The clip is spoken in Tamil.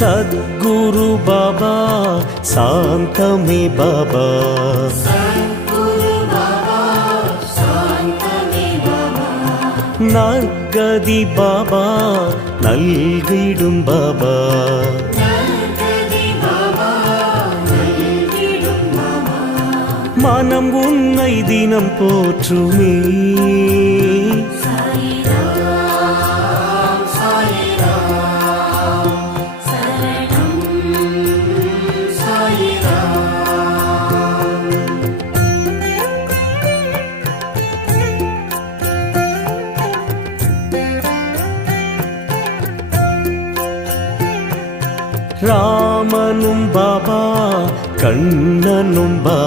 சத்குரு பாபா சாந்தமே பாபா நற்கதி பாபா நல்கிடும் பாபா மனம் உன்னை தினம் போற்றுமே ராமனும் பாபா கண்ணனும் பாபா